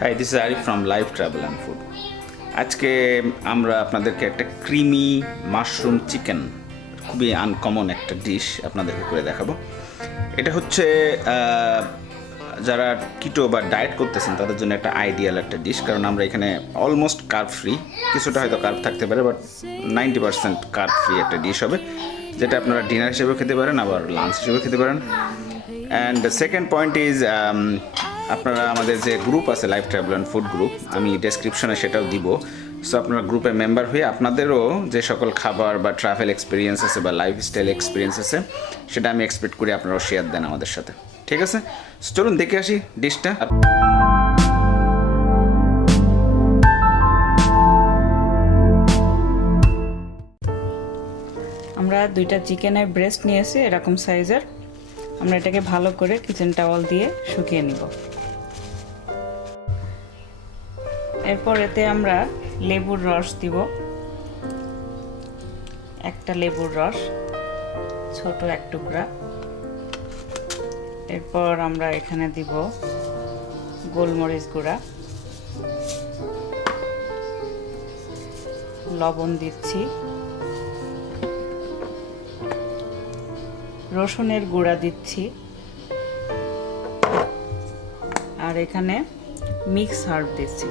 High, this is Arif from Life Travel and Food. আজকে আমরা আপনাদেরকে একটা ক্রিমি মাশরুম চিকেন, খুবই আনকমন একটা ডিশ আপনাদেরকে করে দেখাবো। এটা হচ্ছে যারা কিটো বা ডায়েট করতেছেন তাদের জন্য একটা আইডিয়াল একটা ডিশ, কারণ আমরা এখানে অলমোস্ট কার্ব ফ্রি, কিছুটা হয়তো কার্ব থাকতে পারে, বাট 90% কার্ব ফ্রি একটা ডিশ হবে, যেটা আপনারা ডিনার হিসেবেও খেতে পারেন, আবার লাঞ্চ হিসেবেও খেতে পারেন। অ্যান্ড সেকেন্ড পয়েন্ট ইজ, আপনারা আমাদের যে গ্রুপ আছে life Travel and food group, আমি ডেসক্রিপশনে সেটাও দিব। সো আপনারা গ্রুপে মেম্বার হয়ে আপনাদেরও যে সকল খাবার বা ট্রাভেল এক্সপিরিয়েন্স আছে বা লাইফস্টাইল এক্সপিরিয়েন্স আছে সেটা আমি এক্সপেক্ট করি আপনারাও শেয়ার দেন আমাদের সাথে, ঠিক আছে? চলুন দেখে আসি ডিশটা। আমরা দুইটা চিকেনের ব্রেস্ট নিয়েছি এরকম সাইজের। আমরা এটাকে ভালো করে কিচেন টাওয়াল দিয়ে শুকিয়ে নিব। এরপর এতে আমরা লেবুর রস দিব, একটা লেবুর রস, ছোট এক টুকরা। এরপর আমরা এখানে দিব গোলমরিচ গুঁড়া, লবণ দিচ্ছি, রসুনের গুঁড়া দিচ্ছি, আর এখানে মিক্স হার্ব দিচ্ছি।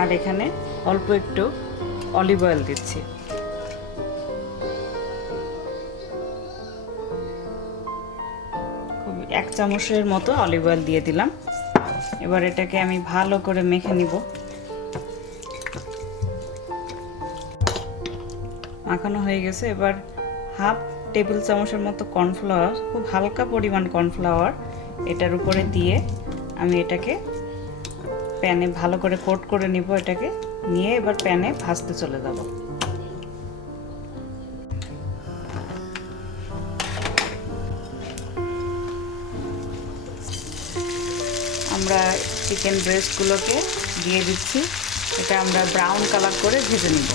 আর এখানে অল্প একটু অলিভ অয়েল দিচ্ছি। খুব 1 চামচের মতো অলিভ অয়েল দিয়ে দিলাম। এবার এটাকে আমি ভালো করে মেখে নিব। মাখানো হয়ে গেছে। এবার হাফ টেবিল চামচের মতো কর্নফ্লাওয়ার, খুব হালকা পরিমাণ কর্নফ্লাওয়ার এটার উপরে দিয়ে আমি এটাকে প্যানে ভালো করে কোট করে নিব। এটাকে নিয়ে এবার প্যানে ভাজতে চলে যাব। আমরা চিকেন ব্রেস্টগুলোকে দিয়ে দিচ্ছি। এটা আমরা ব্রাউন কালার করে ভেজে নিব।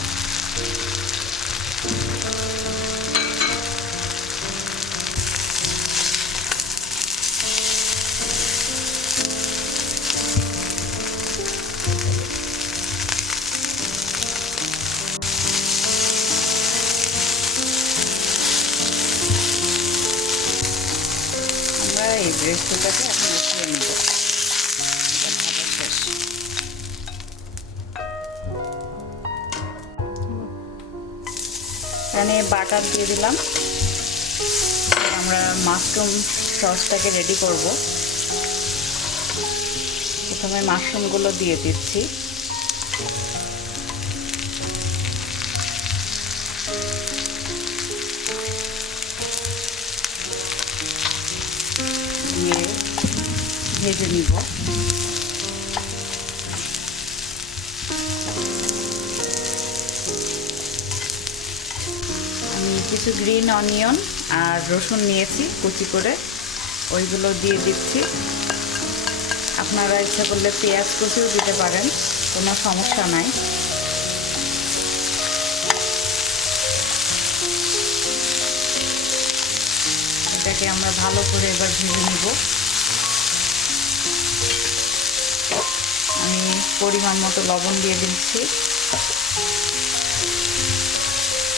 আমরা এই ব্রেস্টটাকে এখন উঠিয়ে নিব। এখানে বাটার দিয়ে দিলাম। আমরা মাশরুম সসটাকে রেডি করব। প্রথমে মাশরুমগুলো দিয়ে দিচ্ছি। দিয়ে ভেজে নিব। কিছু গ্রিন অনিয়ন আর রসুন নিয়েছি কুচি করে, ওইগুলো দিয়ে দিচ্ছি। আপনারা ইচ্ছা করলে পেঁয়াজ কুচিও দিতে পারেন, কোনো সমস্যা নাই। এটাকে আমরা ভালো করে এবার ভেজে নিব। আমি পরিমাণ মতো লবণ দিয়ে দিচ্ছি,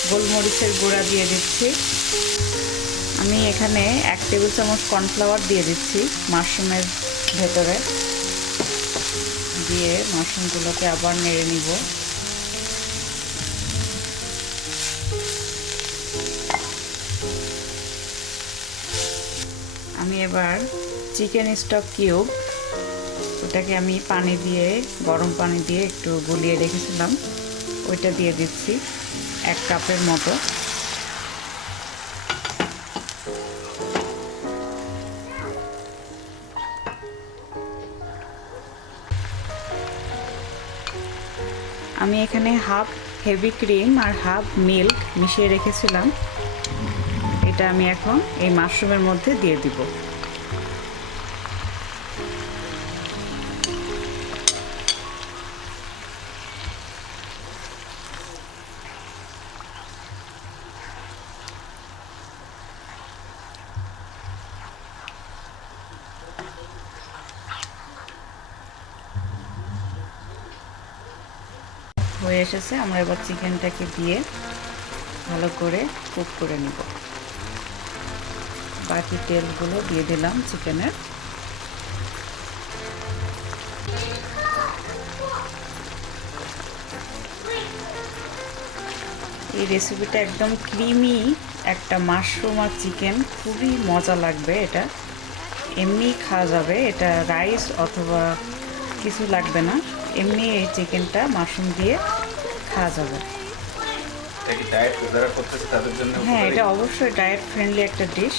গোলমরিচের গুঁড়া দিয়ে দিচ্ছি। আমি এখানে 1 টেবিল চামচ কর্নফ্লাওয়ার দিয়ে দিচ্ছি মাশরুমের ভেতরে। দিয়ে মাশরুমগুলোকে আবার নেড়ে নিব। আমি এবার চিকেন স্টক কিউব, ওটাকে আমি পানি দিয়ে, গরম পানি দিয়ে একটু গুলিয়ে রেখেছিলাম, ওইটা দিয়ে দিচ্ছি 1 কাপের মতো। আমি এখানে হাফ হেভি ক্রিম আর হাফ মিল্ক মিশিয়ে রেখেছিলাম। এটা আমি এখন এই মাশরুমের মধ্যে দিয়ে দিব। হয়ে এসেছে। আমরা এবার চিকেনটাকে দিয়ে ভালো করে কুক করে নিব। বাকি তেলগুলো দিয়ে দিলাম চিকেনের। এই রেসিপিটা একদম ক্রিমি একটা মাশরুম আর চিকেন, খুবই মজা লাগবে। এটা এমনি খাওয়া যাবে, এটা রাইস অথবা কিছু লাগবে না, এমনি এই চিকেনটা মাশরুম দিয়ে খাওয়া যাবে। হ্যাঁ, এটা অবশ্যই ডায়েট ফ্রেন্ডলি একটা ডিশ।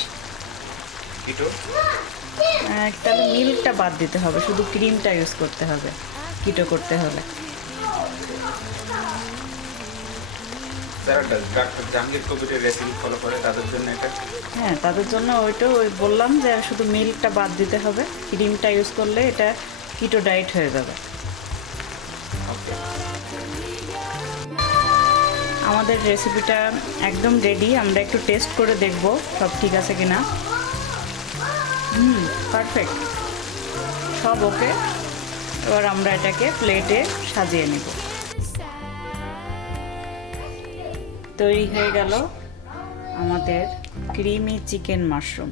তাহলে মিল্কটা বাদ দিতে হবে, শুধু ক্রিমটা ইউজ করতে হবে কিটো করতে হলে। হ্যাঁ, তাদের জন্য ওইটা বললাম যে শুধু মিল্কটা বাদ দিতে হবে, ক্রিমটা ইউজ করলে এটা কিটো ডায়েট হয়ে যাবে। আমাদের রেসিপিটা একদম রেডি। আমরা একটু টেস্ট করে দেখব সব ঠিক আছে কিনা। পারফেক্ট, সব ওকে। এবার আমরা এটাকে প্লেটে সাজিয়ে নেব। তৈরি হয়ে গেল আমাদের ক্রিমি চিকেন মাশরুম।